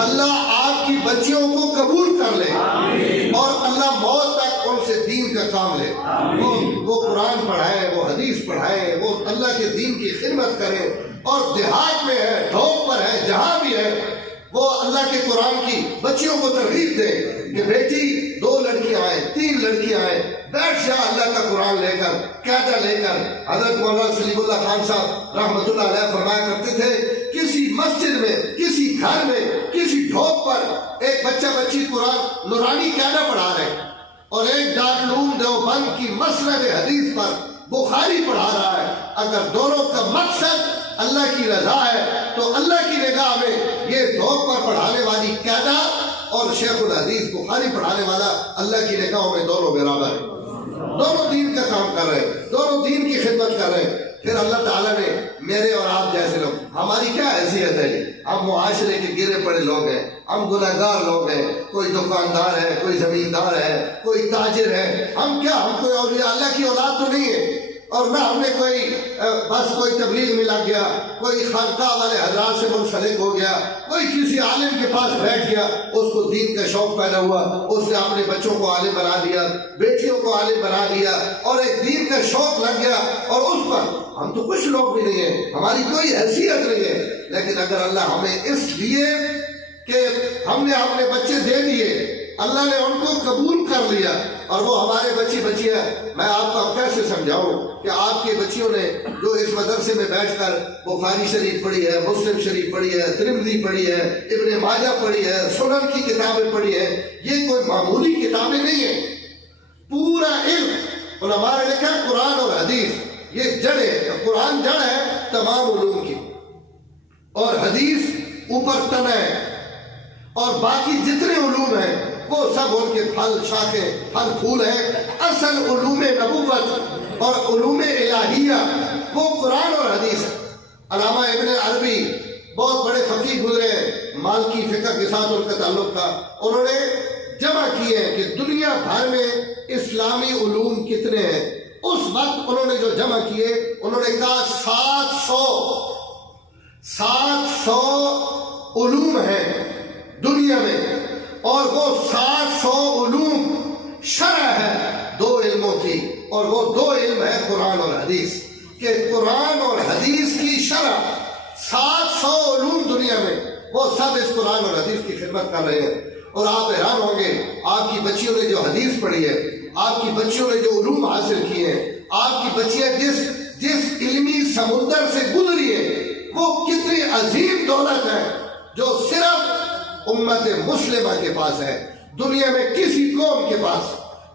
اللہ آپ کی بچیوں کو قبول کر لے اور اللہ موت تک ان سے دین کا کام لے. وہ قرآن پڑھائیں، وہ حدیث پڑھائیں، وہ اللہ کے دین کی خدمت کریں، اور دیہات میں ہے، ڈھوک پر ہے، جہاں بھی ہے وہ اللہ کے قرآن کی بچیوں کو ترغیب دے کہ بیٹی 2 لڑکیاں آئیں، 3 لڑکیاں آئیں، بیٹھ جا اللہ کا قرآن لے کر، قاعدہ لے کر. حضرت مولانا سلیم اللہ خان صاحب رحمۃ اللہ علیہ فرمایا کرتے تھے کسی مسجد میں، کسی گھر میں، کسی ڈھوک پر ایک بچہ بچی قرآن نورانی قاعدہ پڑھا رہے اور ایک دارالعلوم دیوبند کی مسند حدیث پر بخاری پڑھا رہا ہے. اگر دونوں کا مقصد اللہ کی رضا ہے تو اللہ کی نگاہ میں یہ ڈھوک پر پڑھانے والی قاعدہ اور شیخ الحدیث بخاری پڑھانے والا اللہ کی نگاہوں میں دونوں برابر ہیں. دونوں دین کا کام کر رہے ہیں، دونوں دین کی خدمت کر رہے ہیں. پھر اللہ تعالیٰ نے میرے اور آپ جیسے لوگ، ہماری کیا حیثیت ہے جی؟ ہم معاشرے کے گرے پڑے لوگ ہیں، ہم گنہگار لوگ ہیں. کوئی دکاندار ہے، کوئی زمیندار ہے، کوئی تاجر ہے. ہم کیا، ہم کوئی اولیاء اللہ کی اولاد تو نہیں ہے، اور نہ ہم نے بس کوئی تبلیغ میں لگ گیا، کوئی خانقاہ والے حضرات سے منسلک ہو گیا، کوئی کسی عالم کے پاس بیٹھ گیا، اس کو دین کا شوق پیدا ہوا، اس نے اپنے بچوں کو عالم بنا دیا، بیٹیوں کو عالم بنا دیا، اور ایک دین کا شوق لگ گیا. اور اس پر ہم تو کچھ لوگ بھی نہیں ہیں، ہماری کوئی حیثیت نہیں ہے. لیکن اگر اللہ ہمیں اس لیے کہ ہم نے اپنے بچے دے دیے، اللہ نے ان کو قبول کر لیا اور وہ ہمارے بچی بچیاں، میں آپ کو اب کیسے سمجھاؤں کہ آپ کی بچیوں نے جو اس مدرسے میں بیٹھ کر بخاری شریف پڑھی ہے، مسلم شریف پڑھی ہے، ترمذی پڑھی ہے، ابن ماجہ پڑھی ہے، سنن کی کتابیں پڑھی ہے. یہ کوئی معمولی کتابیں نہیں ہیں. پورا علم علماء نے لکھا قرآن اور حدیث یہ جڑ ہے. قرآن جڑ ہے تمام علوم کی، اور حدیث اوپر تنا ہے، اور باقی جتنے علوم ہیں وہ سب ان کے پھل شاخیں، پھل پھول ہیں. اصل علوم نبوت اور علوم الہیہ وہ قرآن اور حدیث ہے. علامہ ابن عربی بہت بڑے فقیہ گزرے ہیں، مالکی فقہ کے ساتھ ان کا تعلق تھا. انہوں نے جمع کیے ہیں کہ دنیا بھر میں اسلامی علوم کتنے ہیں. اس وقت انہوں نے جو جمع کیے، انہوں نے کہا 700 علوم ہیں دنیا میں، اور وہ 700 علوم شرع ہے 2 علموں کی، اور وہ 2 علم ہے قرآن اور حدیث. کہ قرآن اور حدیث کی شرع 700 علوم دنیا میں، وہ سب اس قرآن اور حدیث کی خدمت کر رہے ہیں. اور آپ حیران ہوں گے، آپ کی بچیوں نے جو حدیث پڑھی ہے، آپ کی بچیوں نے جو علوم حاصل کیے ہیں، آپ کی بچیاں جس علمی سمندر سے گزری ہیں، وہ کتنی عظیم دولت ہے جو صرف امت مسلمہ کے پاس ہے. دنیا میں کسی قوم کے پاس،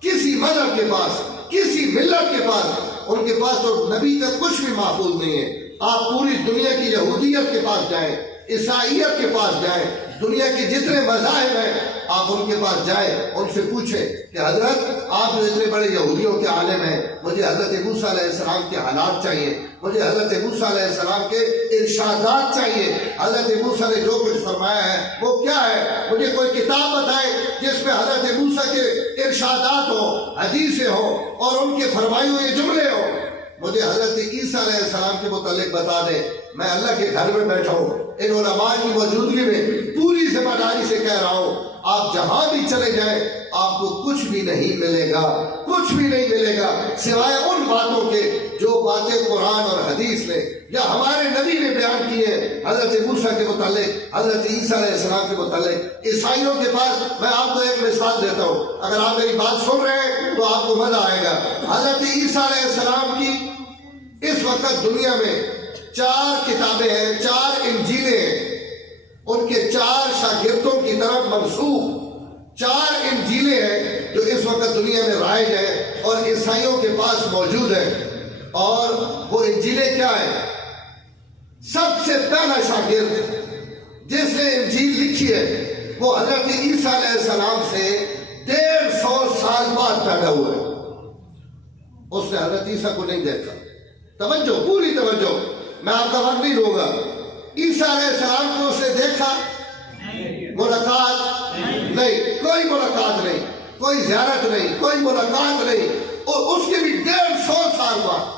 کسی مذہب کے پاس، کسی ملت کے پاس، ان کے پاس تو نبی کا کچھ بھی محفوظ نہیں ہے. آپ پوری دنیا کی یہودیت کے پاس جائیں، عیسائیت کے پاس جائیں، دنیا کے جتنے مذاہب ہیں آپ ان کے پاس جائیں، ان سے پوچھیں کہ حضرت آپ جو اتنے بڑے یہودیوں کے عالم ہیں، مجھے حضرت موسیٰ علیہ السلام کے حالات چاہیے، مجھے حضرت موسیٰ علیہ السلام کے ارشادات چاہیے. حضرت موسیٰ نے جو کچھ فرمایا ہے وہ کیا ہے؟ مجھے کوئی کتاب بتائے جس میں حضرت موسیٰ کے ارشادات ہوں، حدیثیں ہوں، اور ان کے فرمائے ہوئے جملے ہوں. مجھے حضرت عیسیٰ علیہ السلام کے متعلق بتا دیں. میں اللہ کے گھر میں بیٹھا ہوں، ان علماء کی موجودگی میں پوری ذمہ داری سے کہہ رہا ہوں، آپ جہاں بھی چلے جائیں آپ کو کچھ بھی نہیں ملے گا، کچھ بھی نہیں ملے گا سوائے ان باتوں کے جو باتیں قرآن اور حدیث نے یا ہمارے نبی نے بیان کی ہے. حضرت موسیٰ کے متعلق، حضرت عیسیٰ علیہ السلام کے متعلق. عیسائیوں کے پاس میں آپ کو ایک مثال دیتا ہوں، اگر آپ میری بات سن رہے ہیں تو آپ کو مزہ آئے گا. حضرت عیسیٰ علیہ السلام کی اس وقت دنیا میں 4 کتابیں ہیں، 4 انجیلیں ہیں، ان کے 4 شاگردوں کی طرف منسوخ 4 انجیلیں ہیں جو اس وقت دنیا میں رائج ہیں اور عیسائیوں کے پاس موجود ہیں. اور وہ انجیلیں کیا ہیں؟ سب سے پہلا شاگرد جس نے انجیل لکھی ہے وہ حضرت عیسیٰ علیہ السلام سے 150 سال بعد پیدا ہوا ہے. اس نے حضرت عیسیٰ کو نہیں دیکھا. توجہ، پوری توجہ، میں آپ کا وقت نہیں لوں گا. عیسیٰ علیہ السلام کو اس نے دیکھا؟ ملاقات نہیں، کوئی ملاقات نہیں، کوئی زیارت نہیں، کوئی ملاقات نہیں. اور اس کے بھی 150 سال بعد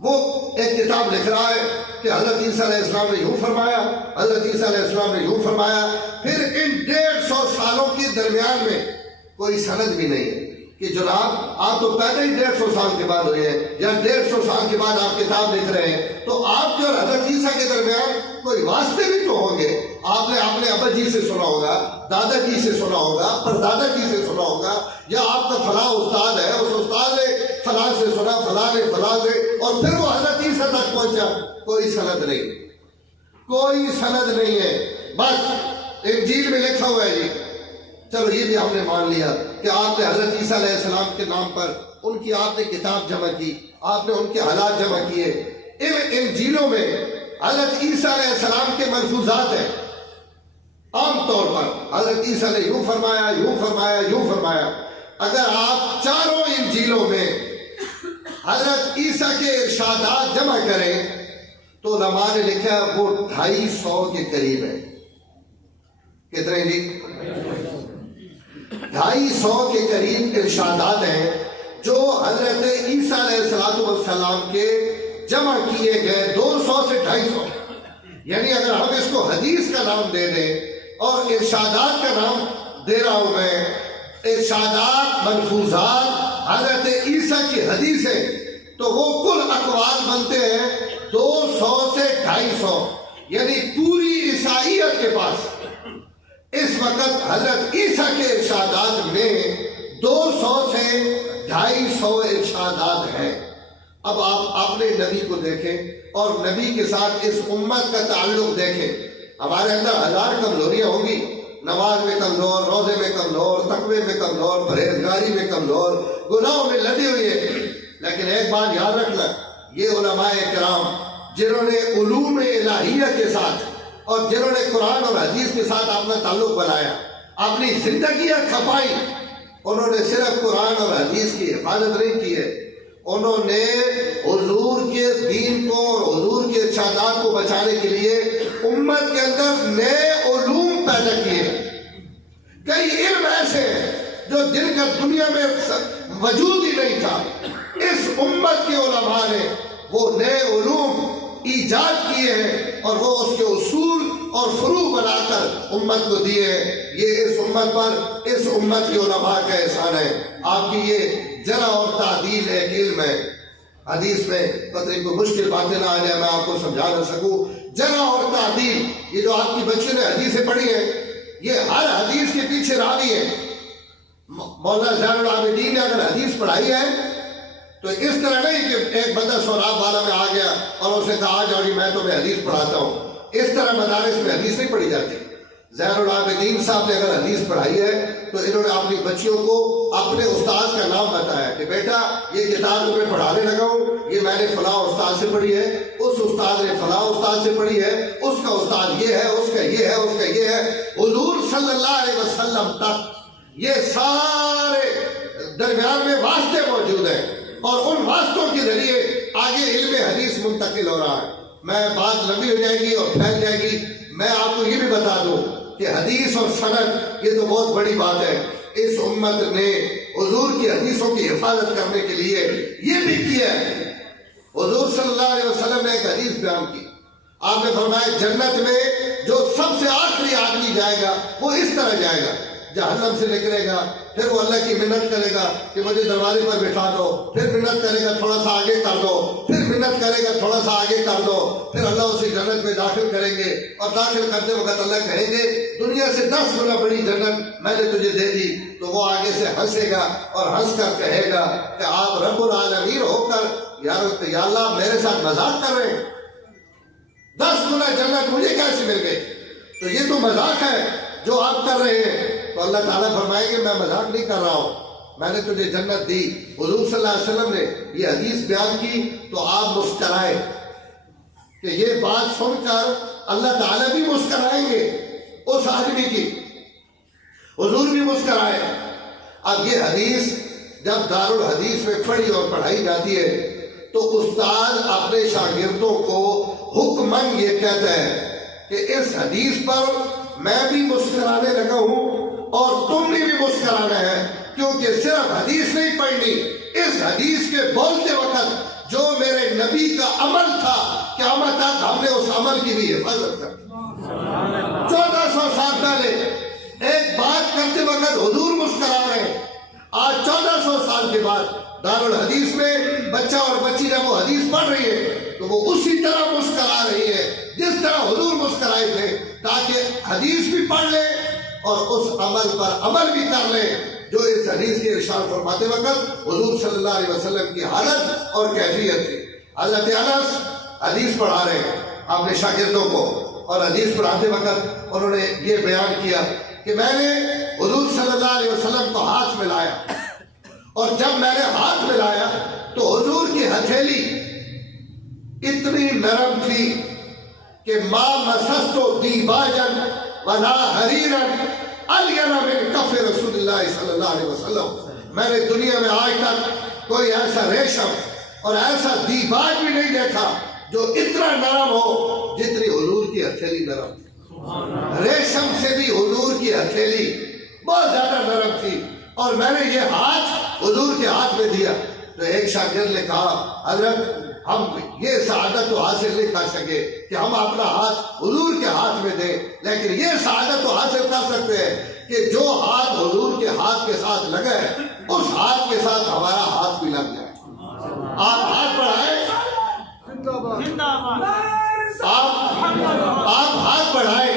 وہ ایک کتاب لکھ رہا ہے کہ حضرت عیسیٰ علیہ السلام نے یوں فرمایا، حضرت عیسیٰ علیہ السلام نے یوں فرمایا. پھر ان 150 سالوں کے درمیان میں کوئی سند بھی نہیں ہے کہ جناب آپ تو پیدا ہی 150 سال کے بعد ہوئے ہیں یا 150 سال کے بعد آپ کتاب لکھ رہے ہیں، تو آپ کے اور حضرت عیسیٰ کے درمیان کوئی واسطے بھی تو ہوں گے۔ آپ نے اپنے ابا جی سے سنا ہوگا، دادا جی سے سنا ہوگا، پردادا جی سے سنا ہوگا، یا آپ کا فلاں استاد ہے، اس استاد نے فلاں سے سنا، فلاں نے فلاں سے، اور پھر وہ حضرت عیسیٰ تک پہنچا۔ کوئی سند نہیں، کوئی سند نہیں ہے، بس انجیل میں لکھا ہوا ہے جی۔ چلو یہ بھی ہم نے مان لیا کہ آپ نے حضرت عیسیٰ علیہ السلام کے نام پر ان کی آپ نے کتاب جمع کی، آپ نے ان کے حالات جمع کیے۔ ان انجیلوں میں حضرت عیسیٰ علیہ السلام کے ملفوظات ہیں۔ عام طور پر حضرت عیسیٰ نے یوں فرمایا، یوں فرمایا، یوں فرمایا۔ اگر آپ چاروں انجیلوں میں حضرت عیسیٰ کے ارشادات جمع کریں تو علماء نے لکھا وہ 250 کے قریب ہے۔ کتنے جی؟ 250 کے قریب ارشادات ہیں جو حضرت عیسیٰ علیہ السلام کے جمع کیے گئے 200 سے 250۔ یعنی اگر ہم اس کو حدیث کا نام دے دیں اور ارشادات کا نام دے رہا ہوں میں، ارشادات ملفوظات حضرت عیسیٰ کی حدیثیں، تو وہ کل اقوال بنتے ہیں 200 سے 250۔ یعنی پوری عیسائیت کے پاس اس وقت حضرت عیسیٰ کے ارشادات میں 200 سے 250 ارشادات ہیں۔ اب آپ اپنے نبی کو دیکھیں اور نبی کے ساتھ اس امت کا تعلق دیکھیں۔ ہمارے اندر 1000 کمزوریاں ہوں گی، نماز میں کمزور، روزے میں کمزور، تقوی میں کمزور، پرہیزگاری میں کمزور، گناہوں میں لدی ہوئی ہے، لیکن ایک بات یاد رکھنا، یہ علماء کرام جنہوں نے علوم الہیہ کے ساتھ اور جنہوں نے قرآن اور حدیث کے ساتھ اپنا تعلق بنایا، اپنی زندگیاں کھپائی، انہوں نے صرف قرآن اور حدیث کی حفاظت نہیں کی ہے، انہوں نے حضور کے دین کو اور حضور کے ارشادات کو بچانے کے لیے امت کے اندر نئے علوم پیدا کیے۔ کئی علم ایسے ہیں جو جن کا دنیا میں وجود ہی نہیں تھا، اس امت کے علماء نے وہ نئے علوم ایجاد کیے ہیں اور وہ اس کے اصول اور فروع بنا کر امت کو دیے ہیں۔ یہ اس امت پر، اس امت کے علماء کا احسان ہے۔ آپ کی یہ جرح اور تعدیل ایک علم ہے، حدیث میں پتہ کوئی مشکل باتیں نہ آ جائے میں آپ کو سمجھا نہ سکوں۔ جرح اور تعدیل، یہ جو آپ کی بچیوں نے حدیثیں پڑھی ہیں، یہ ہر حدیث کے پیچھے راوی ہے۔ مولانا زین العابدین نے اگر حدیث پڑھائی ہے تو اس طرح نہیں کہ ایک بندہ سوراب والا میں آ گیا اور اسے کہا جاؤ جی میں تمہیں حدیث پڑھاتا ہوں، اس طرح مدارس میں حدیث نہیں پڑھی جاتی۔ زین العابدین صاحب نے اگر حدیث پڑھائی ہے تو انہوں نے اپنی بچیوں کو اپنے استاد کا نام بتایا کہ بیٹا یہ کتاب تمہیں پڑھانے لگا ہوں، یہ میں نے فلاں استاد سے پڑھی ہے، اس استاد نے فلاں استاد سے پڑھی ہے، اس کا استاد یہ ہے، اس کا یہ ہے، اس کا یہ ہے۔ حضور صلی اللہ علیہ وسلم تک یہ سارے درمیان میں واسطے موجود ہیں اور ان واسطوں کے ذریعے آگے علم حدیث منتقل ہو رہا ہے۔ میں بات لمبی ہو جائے گی اور پھیل جائے گی، میں آپ کو یہ بھی بتا دوں کہ حدیث اور سند یہ تو بہت بڑی بات ہے۔ اس امت نے حضور کی حدیثوں کی حفاظت کرنے کے لیے یہ بھی کیا ہے۔ حضور صلی اللہ علیہ وسلم نے ایک حدیث بیان کی، آپ نے فرمایا جنت میں جو سب سے آخری آدمی جائے گا وہ اس طرح جائے گا، جہنم سے نکلے گا، پھر وہ اللہ کی منت کرے گا کہ مجھے دروازے پر بٹھا دو، پھر منت کرے گا تھوڑا سا آگے کر دو، پھر منت کرے گا تھوڑا سا آگے کر دو، پھر اللہ اسے جنت میں داخل کریں گے اور داخل کرتے وقت اللہ کہیں گے دنیا سے 10 گنا بڑی جنت میں نے تجھے دے دی، تو وہ آگے سے ہنسے گا اور ہنس کر کہے گا کہ آپ رب العالمین ہو کر یا اللہ میرے ساتھ مذاق کر رہے ہیں، 10 گنا جنت مجھے کیسے مل گئی؟ تو یہ تو مذاق ہے جو آپ کر رہے ہیں۔ تو اللہ تعالیٰ فرمائیں گے میں مذاق نہیں کر رہا ہوں، میں نے تجھے جنت دی۔ حضور صلی اللہ علیہ وسلم نے یہ حدیث بیان کی تو آپ مسکرائے کہ یہ بات سن کر اللہ تعالیٰ بھی مسکرائیں گے اس آدمی کی، حضور بھی مسکرائے۔ اب یہ حدیث جب دارالحدیث میں پڑھی اور پڑھائی جاتی ہے تو استاد اپنے شاگردوں کو حکماً یہ کہتا ہے کہ اس حدیث پر میں بھی مسکرانے لگا ہوں اور تم نے بھی مسکرانا ہے، کیونکہ صرف حدیث نہیں پڑھنی، اس حدیث کے بولتے وقت جو میرے نبی کا عمل تھا قیامت تک ہم نے اس عمل کی بھی حفاظت کر 1400 سال پہلے ایک بات وقت حضور مسکرا رہے ہیں. آج 1400 سال کے بعد دارالحدیث میں بچہ اور بچی جب وہ حدیث پڑھ رہی ہے تو وہ اسی طرح مسکرا رہی ہے جس طرح حضور مسکرائے تھے، تاکہ حدیث بھی پڑھ لے اور اس عمل پر عمل بھی کر لے جو اس حدیث کے ارشاد فرماتے وقت حضور صلی اللہ علیہ وسلم کی حالت اور کیفیت تھی. حضرت انس حدیث پڑھا رہے ہیں اپنے شاگردوں کو، اور حدیث پڑھاتے وقت انہوں نے یہ بیان کیا کہ میں نے حضور صلی اللہ علیہ وسلم کو ہاتھ ملایا، اور جب میں نے ہاتھ ملایا تو حضور کی ہتھیلی اتنی نرم تھی کہ ما مسست دیباجا ولا حریرا الین من کف رسول اللہ صلی اللہ علیہ وسلم. میں نے دنیا میں آج تک کوئی ایسا ریشم اور ایسا دیباج بھی نہیں دیکھا جو اتنا نرم ہو جتنی حضور کی ہتھیلی نرم تھی. ریشم سے بھی حضور کی ہتھیلی بہت زیادہ نرم تھی. اور میں نے یہ ہاتھ حضور کے ہاتھ میں دیا تو ایک شاگرد نے کہا حضرت ہم یہ سعادت تو حاصل نہیں کر سکے کہ ہم اپنا ہاتھ حضور کے ہاتھ میں دیں، لیکن یہ سعادت تو حاصل کر سکتے ہیں کہ جو ہاتھ حضور کے ہاتھ کے ساتھ لگا ہے اس ہاتھ کے ساتھ ہمارا ہاتھ بھی لگ جائے. آپ ہاتھ بڑھائیں، آپ ہاتھ بڑھائیں،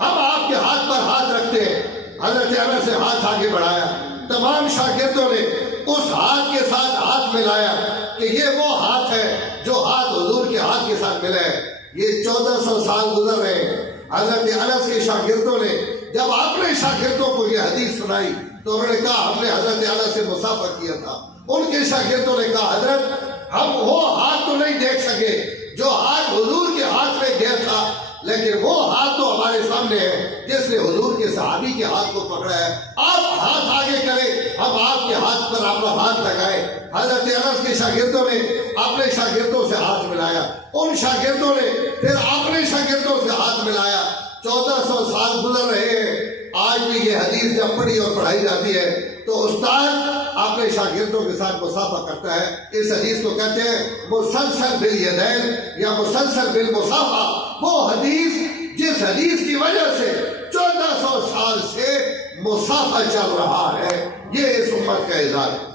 ہم آپ کے ہاتھ پر ہاتھ رکھتے ہیں. حضرت انس سے ہاتھ آگے بڑھایا، تمام شاگردوں نے اس ہاتھ کے ساتھ ہاتھ ملایا کہ یہ وہ ہاتھ ہے جو ہاتھ حضور کے ہاتھ کے ساتھ ملا ہے. یہ 1400 سال گزر رہے ہیں. حضرت انس کے شاگردوں نے جب اپنے شاگردوں کو یہ حدیث سنائی تو انہوں نے کہا ہم نے حضرت انس سے مسافہ کیا تھا. ان کے شاگردوں نے کہا حضرت ہم وہ ہاتھ تو نہیں دیکھ سکے جو ہاتھ حضور کے ہاتھ میں گیا تھا، لیکن وہ ہاتھ تو ہمارے سامنے ہے جس نے حضور کے صحابی کے ہاتھ کو پکڑا ہے. آپ ہاتھ آگے کریں، ہم آپ کے ہاتھ پر اپنا ہاتھ لگائیں. حضرت انس کے شاگردوں نے اپنے شاگردوں سے ہاتھ ملایا، ان شاگردوں نے پھر اپنے شاگردوں سے ہاتھ ملایا. 1400 سال گزر رہے ہیں. آج بھی یہ حدیث جب پڑھی اور پڑھائی جاتی ہے تو استاد اپنے شاگردوں کے ساتھ مسافہ کرتا ہے. اس حدیث کو کہتے ہیں مسلسل بالیدین یا مسلسل بالمصافہ. وہ حدیث جس حدیث کی وجہ سے 1400 سال سے مسافہ چل رہا ہے، یہ اس امت کا اعزاز ہے.